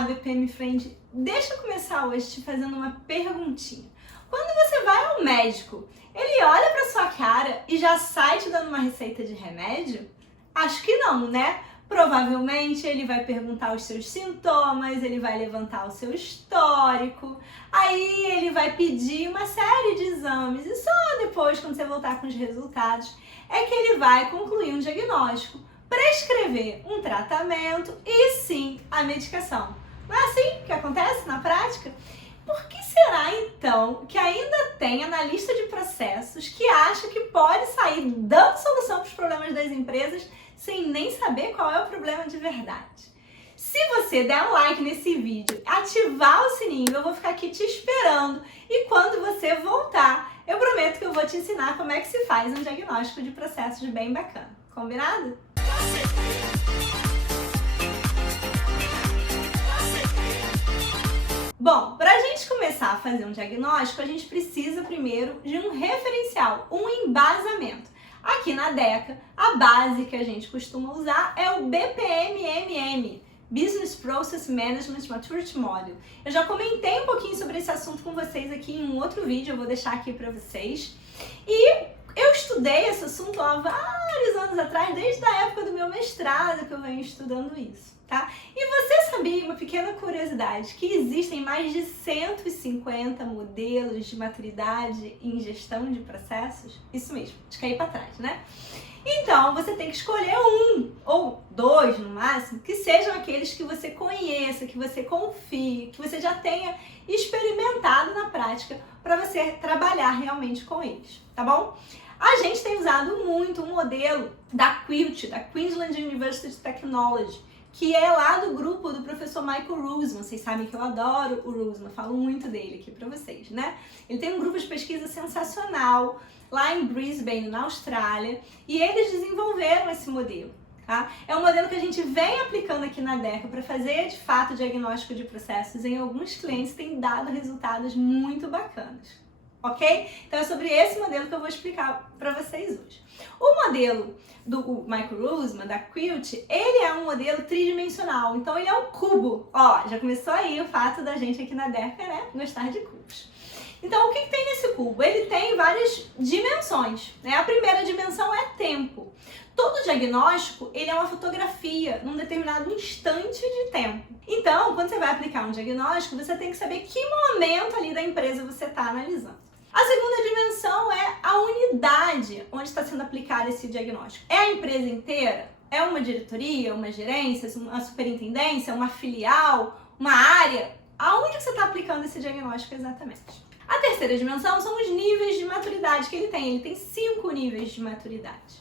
Olá, BPM Friend! Deixa eu começar hoje te fazendo uma perguntinha. Quando você vai ao médico, ele olha pra sua cara e já sai te dando uma receita de remédio? Acho que não, né? Provavelmente ele vai perguntar os seus sintomas, ele vai levantar o seu histórico, aí ele vai pedir uma série de exames e só depois, quando você voltar com os resultados, é que ele vai concluir um diagnóstico, prescrever um tratamento e sim a medicação. Não é assim que acontece na prática? Por que será então que ainda tem analista de processos que acha que pode sair dando solução para os problemas das empresas sem nem saber qual é o problema de verdade? Se você der um like nesse vídeo, ativar o sininho, eu vou ficar aqui te esperando e quando você voltar, eu prometo que eu vou te ensinar como é que se faz um diagnóstico de processos bem bacana. Combinado? Bom, para a gente começar a fazer um diagnóstico, a gente precisa primeiro de um referencial, um embasamento. Aqui na DECA, a base que a gente costuma usar é o BPMMM, Business Process Management Maturity Model. Eu já comentei um pouquinho sobre esse assunto com vocês aqui em um outro vídeo, eu vou deixar aqui para vocês. E eu estudei esse assunto há vários anos atrás, desde a época do meu mestrado que eu venho estudando isso, tá? E você sabia, uma pequena curiosidade, que existem mais de 150 modelos de maturidade em gestão de processos? Isso mesmo, de cair para trás, né? Então, você tem que escolher um ou dois no máximo, que sejam aqueles que você conheça, que você confie, que você já tenha experimentado na prática para você trabalhar realmente com eles, tá bom? A gente tem usado muito o modelo da QUILT, da Queensland University Technology, que é lá do grupo do professor Michael Rusman. Vocês sabem que eu adoro o Rusman, falo muito dele aqui para vocês, né? Ele tem um grupo de pesquisa sensacional lá em Brisbane, na Austrália, e eles desenvolveram esse modelo, tá? É um modelo que a gente vem aplicando aqui na DECA para fazer, de fato, diagnóstico de processos em alguns clientes, tem dado resultados muito bacanas, ok? Então é sobre esse modelo que eu vou explicar para vocês hoje. O modelo do Michael Rusman, da QUILT, ele é um modelo tridimensional, então ele é um cubo. Ó, já começou aí o fato da gente aqui na DECA, né, gostar de cubos. Então, o que tem nesse cubo? Ele tem várias dimensões, né? A primeira dimensão é tempo. Todo diagnóstico, ele é uma fotografia num determinado instante de tempo. Então, quando você vai aplicar um diagnóstico, você tem que saber que momento ali da empresa você está analisando. A segunda dimensão é a unidade onde está sendo aplicado esse diagnóstico. É a empresa inteira? É uma diretoria, uma gerência, uma superintendência, uma filial, uma área? Aonde você está aplicando esse diagnóstico exatamente? A terceira dimensão são os níveis de maturidade que ele tem. Ele tem 5 níveis de maturidade.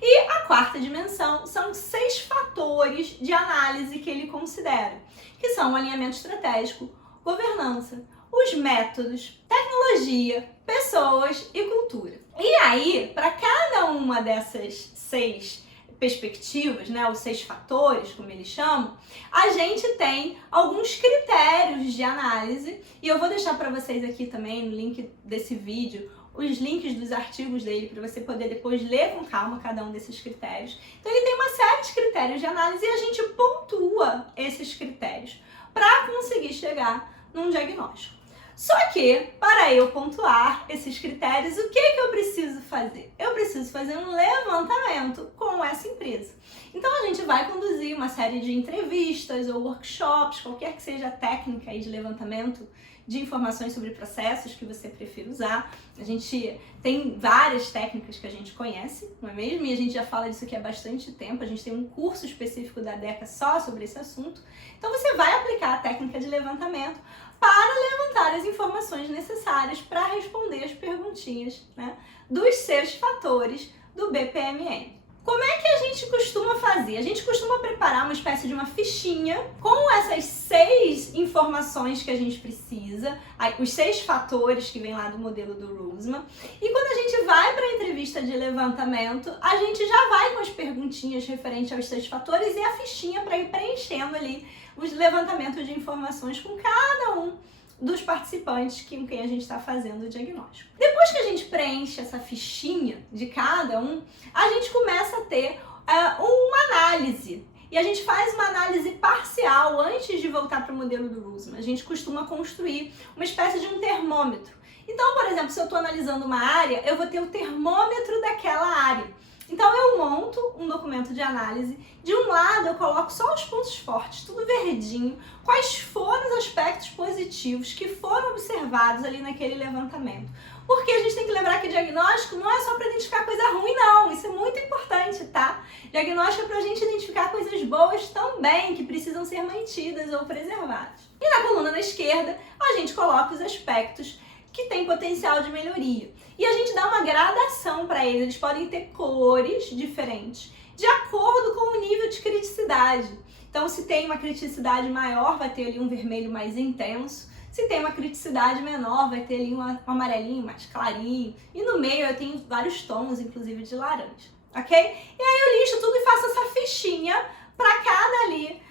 E a quarta dimensão são 6 fatores de análise que ele considera, que são o alinhamento estratégico, governança, os métodos, tecnologia, pessoas e cultura. E aí, para cada uma dessas 6 perspectivas, né, os 6 fatores, como eles chamam, a gente tem alguns critérios de análise e eu vou deixar para vocês aqui também no link desse vídeo os links dos artigos dele para você poder depois ler com calma cada um desses critérios. Então ele tem uma série de critérios de análise e a gente pontua esses critérios para conseguir chegar num diagnóstico. Só que, para eu pontuar esses critérios, o que eu preciso fazer? Eu preciso fazer um levantamento com essa empresa. Então, a gente vai conduzir uma série de entrevistas ou workshops, qualquer que seja a técnica aí de levantamento de informações sobre processos que você prefira usar. A gente tem várias técnicas que a gente conhece, não é mesmo? E a gente já fala disso aqui há bastante tempo. A gente tem um curso específico da DECA só sobre esse assunto. Então, você vai aplicar a técnica de levantamento para levantar as informações necessárias para responder as perguntinhas, né, dos 6 fatores do BPMN. Como é que a gente costuma fazer? A gente costuma preparar uma espécie de uma fichinha com essas 6 informações que a gente precisa, os 6 fatores que vem lá do modelo do Rusman. E quando a gente vai para a entrevista de levantamento, a gente já vai com as perguntinhas referentes aos 6 fatores e a fichinha para ir preenchendo ali os levantamentos de informações com cada um dos participantes com quem a gente está fazendo o diagnóstico. Depois que a gente preenche essa fichinha de cada um, a gente começa a ter uma análise. e a gente faz uma análise parcial antes de voltar para o modelo do Rusman. A gente costuma construir uma espécie de um termômetro. Então, por exemplo, se eu estou analisando uma área, eu vou ter o termômetro daquela área. Então eu monto um documento de análise, de um lado eu coloco só os pontos fortes, tudo verdinho, quais foram os aspectos positivos que foram observados ali naquele levantamento. Porque a gente tem que lembrar que diagnóstico não é só para identificar coisa ruim, não, isso é muito importante, tá? Diagnóstico é para a gente identificar coisas boas também, que precisam ser mantidas ou preservadas. E na coluna da esquerda, a gente coloca os aspectos que têm potencial de melhoria. E a gente dá uma gradação para eles, eles podem ter cores diferentes, de acordo com o nível de criticidade. Então, se tem uma criticidade maior, vai ter ali um vermelho mais intenso. Se tem uma criticidade menor, vai ter ali um amarelinho mais clarinho. E no meio eu tenho vários tons, inclusive de laranja, ok? E aí eu listo tudo e faço essa fichinha para cada ali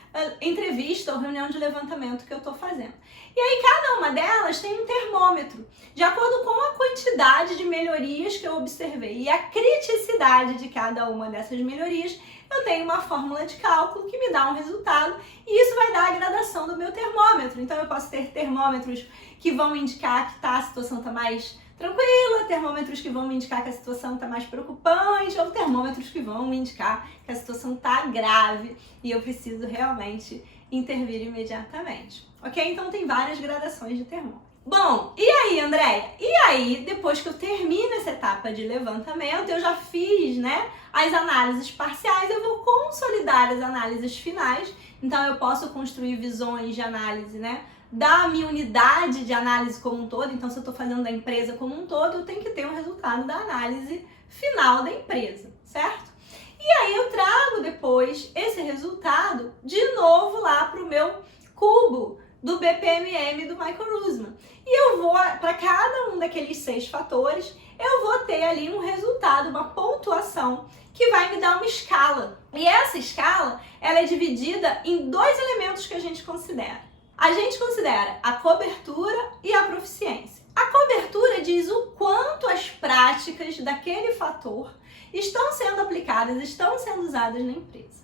entrevista ou reunião de levantamento que eu estou fazendo. E aí cada uma delas tem um termômetro, de acordo com a quantidade de melhorias que eu observei e a criticidade de cada uma dessas melhorias, eu tenho uma fórmula de cálculo que me dá um resultado e isso vai dar a gradação do meu termômetro. Então eu posso ter termômetros que vão indicar que a situação está mais tranquila, termômetros que vão me indicar que a situação está mais preocupante, ou termômetros que vão me indicar que a situação está grave e eu preciso realmente intervir imediatamente. Ok? Então tem várias gradações de termômetro. Bom, e aí, Andréia? E aí, depois que eu termino essa etapa de levantamento, eu já fiz, né, as análises parciais, eu vou consolidar as análises finais. Então eu posso construir visões de análise, né, da minha unidade de análise como um todo. Então, se eu estou fazendo da empresa como um todo, eu tenho que ter um resultado da análise final da empresa, certo? E aí eu trago depois esse resultado de novo lá para o meu cubo do BPMM do Michael Rusman. E eu vou, para cada um daqueles 6 fatores, eu vou ter ali um resultado, uma pontuação, que vai me dar uma escala. E essa escala, ela é dividida em 2 elementos que a gente considera. A gente considera a cobertura e a proficiência. A cobertura diz o quanto as práticas daquele fator estão sendo aplicadas, estão sendo usadas na empresa.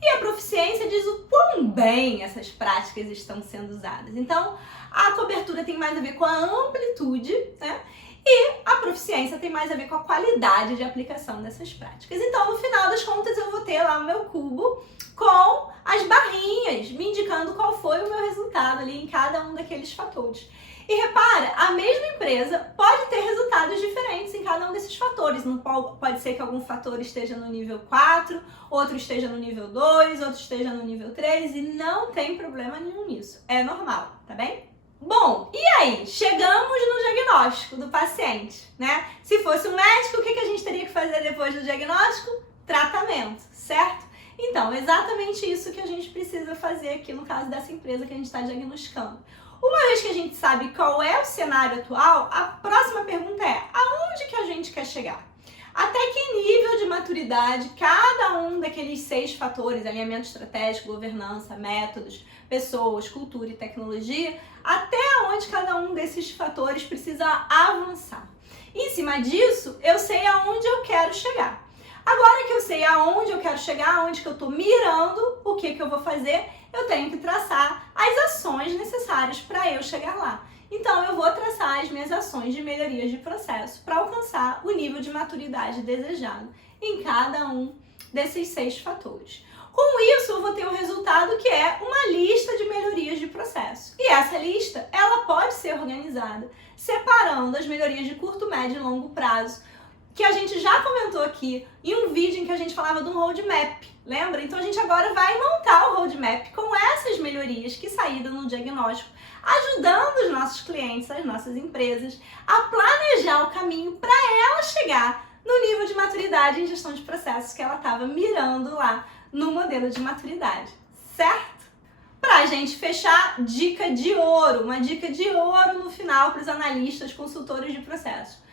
E a proficiência diz o quão bem essas práticas estão sendo usadas. Então, a cobertura tem mais a ver com a amplitude, né? E a proficiência tem mais a ver com a qualidade de aplicação dessas práticas. Então, no final das contas, eu vou ter lá o meu cubo com as barrinhas me indicando qual foi o meu resultado ali em cada um daqueles fatores. E repara, a mesma empresa pode ter resultados diferentes em cada um desses fatores. Não pode ser que algum fator esteja no nível 4, outro esteja no nível 2, outro esteja no nível 3 e não tem problema nenhum nisso. É normal, tá bem? Bom, e aí? Chegamos no diagnóstico do paciente, né? Se fosse um médico, o que a gente teria que fazer depois do diagnóstico? Tratamento, certo? Então, exatamente isso que a gente precisa fazer aqui no caso dessa empresa que a gente está diagnosticando. Uma vez que a gente sabe qual é o cenário atual, a próxima pergunta é: aonde que a gente quer chegar? Até que nível de maturidade cada um daqueles 6 fatores, alinhamento estratégico, governança, métodos, pessoas, cultura e tecnologia, até onde cada um desses fatores precisa avançar. Em cima disso, eu sei aonde eu quero chegar. Agora que eu sei aonde eu quero chegar, aonde que eu estou mirando, o que eu vou fazer, eu tenho que traçar as ações necessárias para eu chegar lá. Então, eu vou traçar as minhas ações de melhorias de processo para alcançar o nível de maturidade desejado em cada um desses 6 fatores. Com isso, eu vou ter um resultado que é uma lista de melhorias de processo. E essa lista, ela pode ser organizada separando as melhorias de curto, médio e longo prazo, que a gente já comentou aqui em um vídeo em que a gente falava de um roadmap, lembra? Então a gente agora vai montar o roadmap com essas melhorias que saíram no diagnóstico, ajudando os nossos clientes, as nossas empresas, a planejar o caminho para ela chegar no nível de maturidade em gestão de processos que ela estava mirando lá no modelo de maturidade, certo? Para a gente fechar, dica de ouro, uma dica de ouro no final para os analistas, consultores de processos.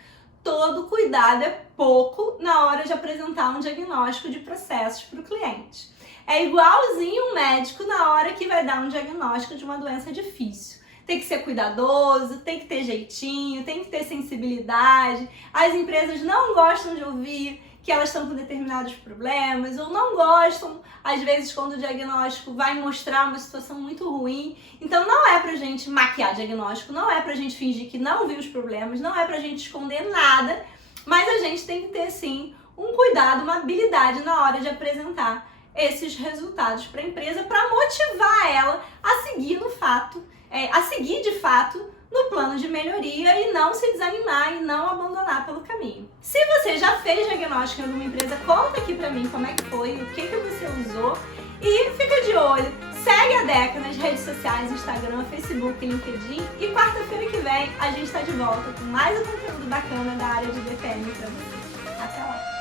Todo cuidado é pouco na hora de apresentar um diagnóstico de processos para o cliente. É igualzinho um médico na hora que vai dar um diagnóstico de uma doença difícil. Tem que ser cuidadoso, tem que ter jeitinho, tem que ter sensibilidade. As empresas não gostam de ouvir que elas estão com determinados problemas ou não gostam, às vezes, quando o diagnóstico vai mostrar uma situação muito ruim. Então não é pra gente maquiar diagnóstico, não é pra gente fingir que não viu os problemas, não é pra gente esconder nada, mas a gente tem que ter sim um cuidado, uma habilidade na hora de apresentar esses resultados para a empresa para motivar ela a seguir de fato no plano de melhoria e não se desanimar e não abandonar pelo caminho. Se você já fez diagnóstico em alguma empresa, conta aqui pra mim como é que foi, o que você usou e fica de olho. Segue a Deca nas redes sociais, Instagram, Facebook, LinkedIn e quarta-feira que vem a gente tá de volta com mais um conteúdo bacana da área de BPM pra você. Até lá!